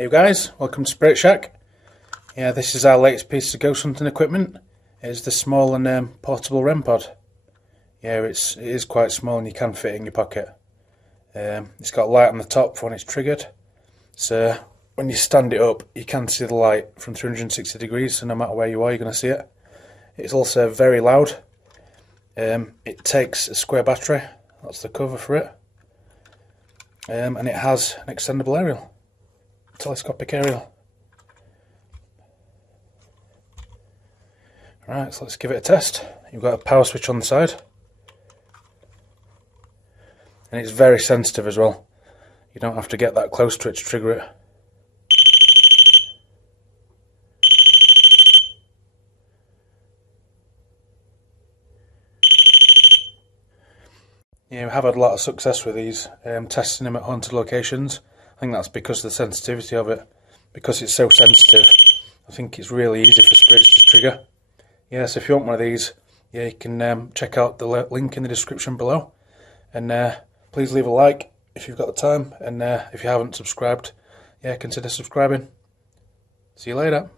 Hey guys, welcome to SpiritShack. Yeah, this is our latest piece of ghost hunting equipment. It's the small and portable REM pod. Yeah, it is quite small and you can fit it in your pocket. It's got light on the top for when it's triggered. So when you stand it up, you can see the light from 360 degrees, so no matter where you are, you're going to see it. It's also very loud. It takes a square battery, that's the cover for it. And it has an extendable aerial, telescopic aerial. Right, so let's give it a test. You've got a power switch on the side. And it's very sensitive as well. You don't have to get that close to it to trigger it. Yeah, we have had a lot of success with these, testing them at haunted locations. I think that's because of the sensitivity of it. Because it's so sensitive, I think it's really easy for spirits to trigger. Yeah, so if you want one of these, yeah, you can check out the link in the description below. And please leave a like if you've got the time. And if you haven't subscribed, yeah, consider subscribing. See you later.